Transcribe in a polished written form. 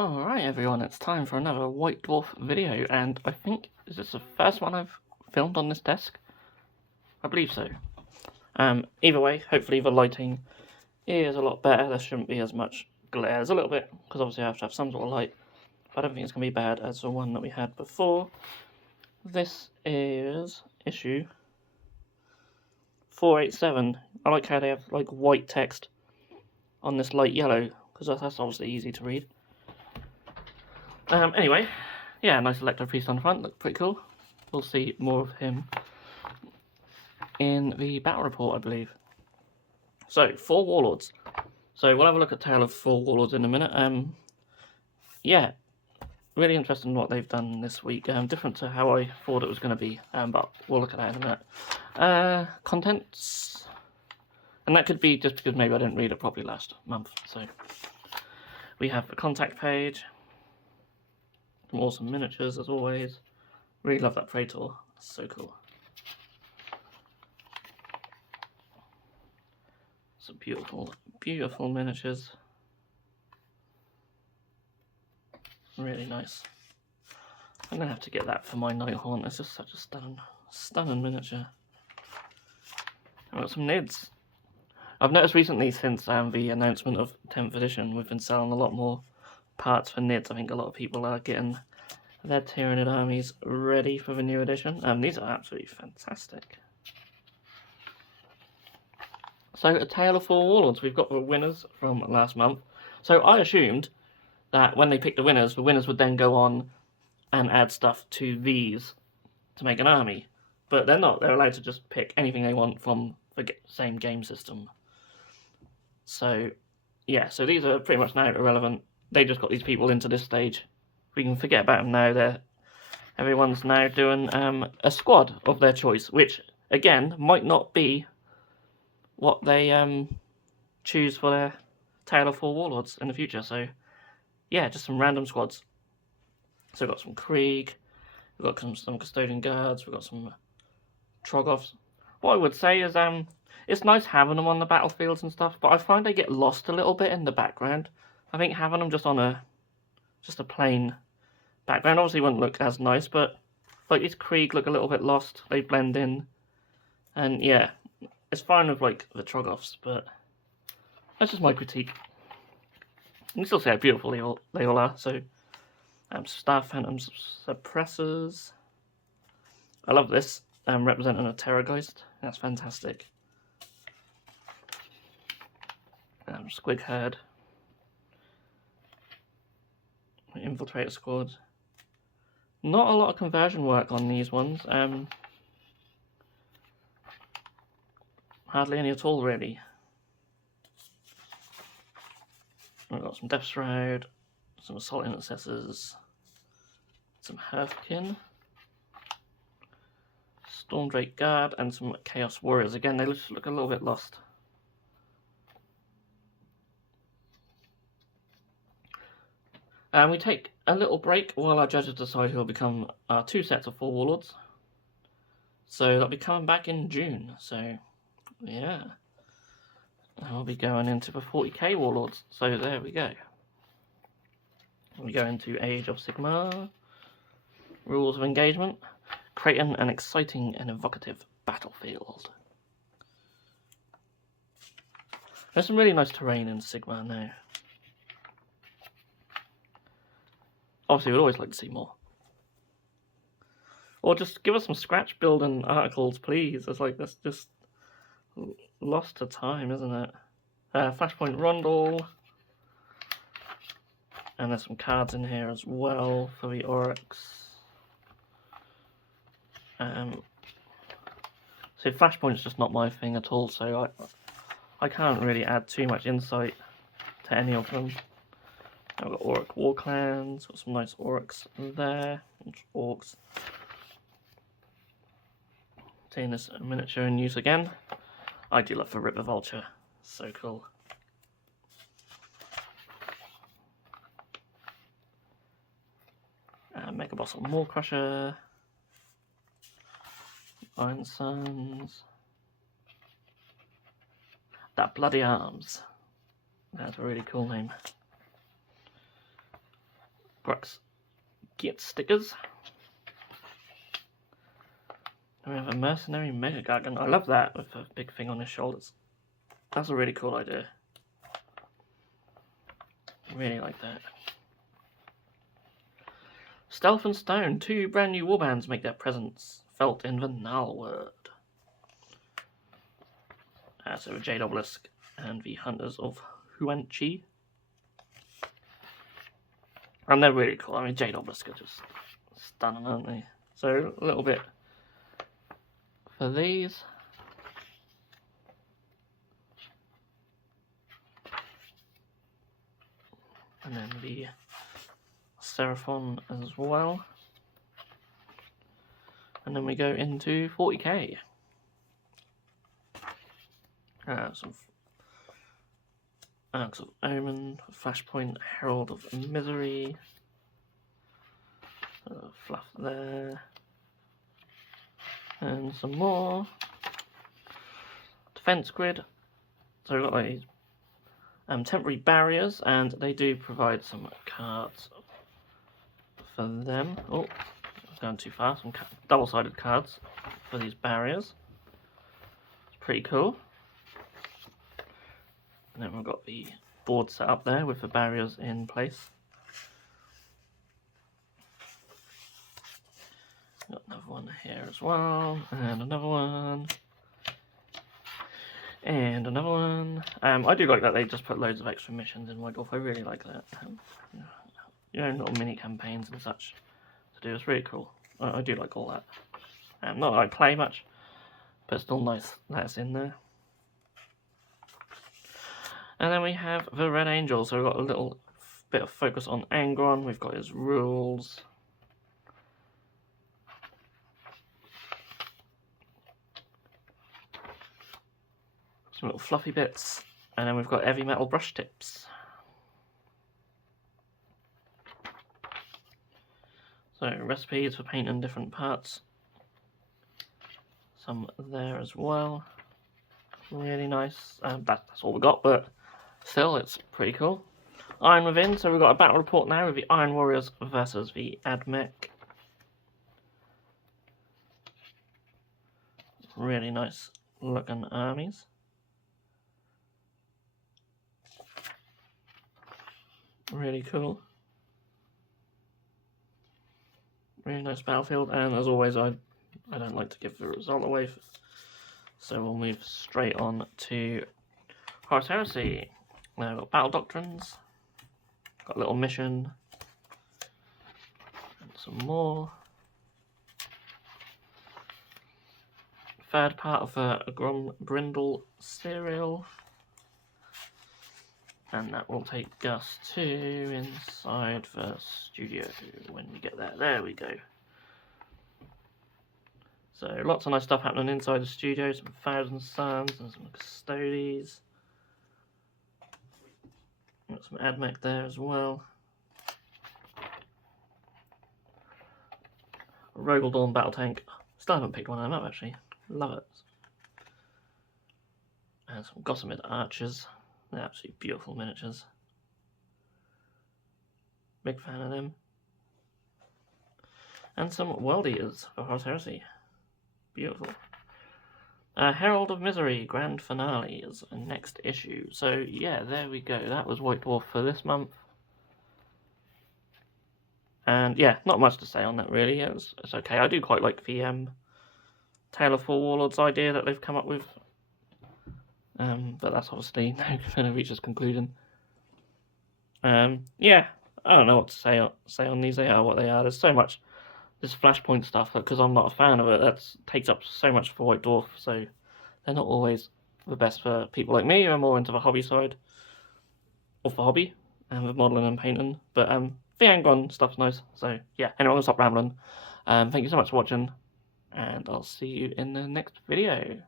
Alright everyone, it's time for another White Dwarf video, and I think, is this the first one I've filmed on this desk? I believe so. Either way, hopefully the lighting is a lot better. There shouldn't be as much glare. There's a little bit, because obviously I have to have some sort of light, but I don't think it's going to be bad as the one that we had before. This is issue 487. I like how they have like white text on this light yellow, because that's obviously easy to read. Anyway, yeah, nice Electro Priest on the front, look pretty cool. We'll see more of him in the battle report, I believe. So, 4 Warlords. So, we'll have a look at Tale of 4 Warlords in a minute. Yeah, really interested in what they've done this week. Different to how I thought it was going to be, but we'll look at that in a minute. Contents. And that could be just because maybe I didn't read it properly last month. So, we have a contact page. Some awesome miniatures as always. Really love that Praetor. So cool. Some beautiful, beautiful miniatures. Really nice. I'm gonna have to get that for my Nighthaunt. It's just such a stunning miniature. I've got some Nids. I've noticed recently since the announcement of 10th edition, we've been selling a lot more parts for Nids. I think a lot of people are getting their Tyranid armies ready for the new edition. These are absolutely fantastic. So, a Tale of 4 Warlords. We've got the winners from last month. So, I assumed that when they picked the winners would then go on and add stuff to these to make an army. But they're not. They're allowed to just pick anything they want from the same game system. So, yeah, so these are pretty much now irrelevant. They just got these people into this stage. We can forget about them now. Everyone's now doing a squad of their choice, which, again, might not be what they choose for their Tale of 4 Warlords in the future. So, yeah, just some random squads. So we've got some Krieg, we've got some Custodian Guards, we've got some Troggoths. What I would say is it's nice having them on the battlefields and stuff, but I find they get lost a little bit in the background. I think having them just on a plain background obviously wouldn't look as nice, but like these Krieg look a little bit lost. They blend in, and yeah, it's fine with like the Troggoths, but that's just my critique. You can still see how beautiful they all are. So, Star Phantoms, Suppressors. I love this representing a Terrorgeist. That's fantastic. Squig Herd. Infiltrator Squad. Not a lot of conversion work on these ones. Hardly any at all, really. We've got some Death Shroud, some Assault Intercessors, some Hearthkin, Stormdrake Guard, and some Chaos Warriors. Again, they just look a little bit lost. We take a little break while our judges decide who will become our 2 sets of 4 Warlords. So they'll be coming back in June. So, yeah. I'll be going into the 40k Warlords. So there we go. We go into Age of Sigmar. Rules of Engagement. Creating an exciting and evocative battlefield. There's some really nice terrain in Sigmar now. Obviously, we'd always like to see more. Or just give us some scratch building articles, please. It's like, that's just lost to time, isn't it? Flashpoint Rondel. And there's some cards in here as well for the Oryx. So Flashpoint's just not my thing at all, so I can't really add too much insight to any of them. I've got Orc War Clans, got some nice Orcs there, Orcs. Seeing this miniature in use again. I do love the Ripper Vulture, so cool. Mega Boss on Maw Crusher, Iron Suns, That Bloody Arms. That's a really cool name. Brooks Git stickers. And we have a mercenary Mega Gargan. I love that with a big thing on his shoulders. That's a really cool idea. Really like that. Stealth and Stone. 2 brand new warbands make their presence felt in the Null World. So a Jade Obelisk and the Hunters of Huanchi. And they're really cool. I mean, Jade Obelisk are just stunning, aren't they? So a little bit for these. And then the Seraphon as well. And then we go into 40k. Some Arcs of Omen, Flashpoint, Herald of Misery. Fluff there. And some more. Defense Grid. So we've got these temporary barriers, and they do provide some cards for them. Oh, I was going too far. Some double-sided cards for these barriers. It's pretty cool. And then we've got the board set up there with the barriers in place. Got another one here as well, and another one. And another one. I do like that they just put loads of extra missions in White Dwarf. I really like that. You know, little mini campaigns and such to do. It's really cool. I do like all that. Not that I play much, but it's still nice that's in there. And then we have the Red Angel. So we've got a little bit of focus on Angron. We've got his rules. Some little fluffy bits, and then we've got heavy metal brush tips. So recipes for painting different parts. Some there as well. Really nice. That's all we got, but still, it's pretty cool. Iron Within. So we've got a battle report now with the Iron Warriors versus the Admech. Really nice looking armies. Really cool. Really nice battlefield, and as always, I don't like to give the result away, so we'll move straight on to Horus Heresy. Now we've got Battle Doctrines, got a little mission, and some more. Third part of a Brindle serial. And that will take us to inside the studio when we get there. There we go. So lots of nice stuff happening inside the studio. Some Thousand Suns and some Custodes. Got some Admech there as well. Rogel Dawn Battle Tank. Still haven't picked one of them up actually. Love it. And some Gossamed Archers. They're absolutely beautiful miniatures. Big fan of them. And some World Eaters for Horus Heresy. Beautiful. Herald of Misery Grand Finale is the next issue. So yeah, there we go. That was White Dwarf for this month. And yeah, not much to say on that really. It's okay. I do quite like the Tale of Four Warlords idea that they've come up with. But that's obviously now going to reach its conclusion. Yeah, I don't know what to say on these. They are what they are. There's so much this Flashpoint stuff because I'm not a fan of it. That takes up so much for White Dwarf. So they're not always the best for people like me who are more into the hobby side of the hobby and with modelling and painting. But the Angron stuff's nice. So yeah. Anyway, I'm gonna stop rambling. Thank you so much for watching, and I'll see you in the next video.